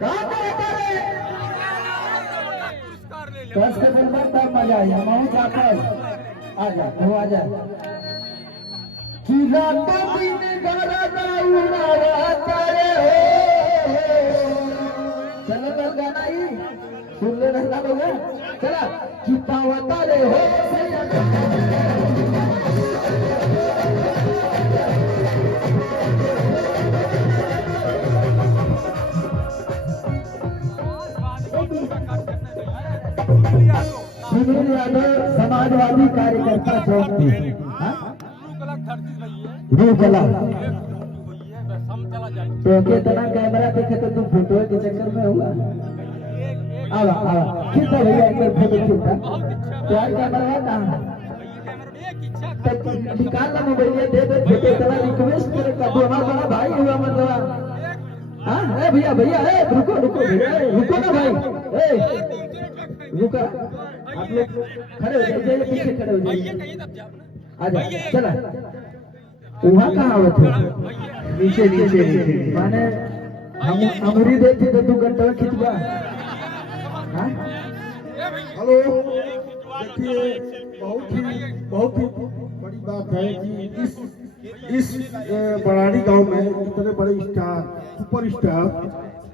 कहाँ पे होता रे? कस के बोलबा तब मजा आई। हम जाकर आजा तू आजा। चिरा तो दिन गरा उड़ाता रे हो। चलो कल गाना ही सुन ले रहना लोग। चला चितावता रे हो। सुनील यादव समाजवादी कार्यकर्ता चौक रूकला तो कितना कैमरा देखे तो तुम फोटो के चक्कर में हुआ। आवा आवा खींचा भैया एक फोटो खींचा। प्यार कैमरा है कहाँ? निकाल ला मोबाइल दे दे फोटो। इतना रिक्वेस्ट करे का तू हमारा बड़ा भाई हुआ मतलब। हाँ ए भैया भैया ए रुको रुको भैया रुको ना भाई ए रुका। आप लोग खड़े हो जाइए पीछे खड़े हो जाइए। आजा चला वहाँ कहाँ होते नीचे नीचे नीचे माने हम अमरी देते तो तू घंटा खिंचवा। हेलो देखिए बहुत ही बड़ी बात है कि इस बड़ाड़ी गांव में इतने बड़े स्टार सुपर स्टार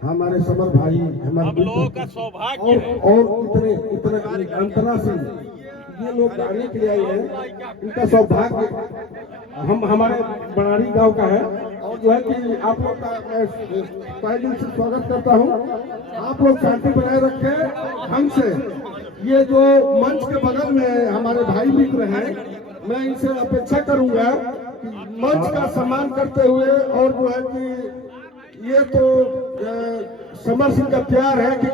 हमारे समर भाई हमारे लोगों का सौभाग्य और इतने अंतना सिंह ये लोग गाने के लिए आए हैं। इनका सौभाग्य हम हमारे बड़ाड़ी गांव का है। और जो है कि आप लोग का पहले दिन से स्वागत करता हूं। आप लोग शांति बनाए रखें हमसे। ये जो मंच के बगल में हमारे भाई मित्र हैं मैं इनसे अपेक्षा करूंगा कि मंच का सम्मान करते हुए और जो है कि ये तो समर सिंह का प्यार है कि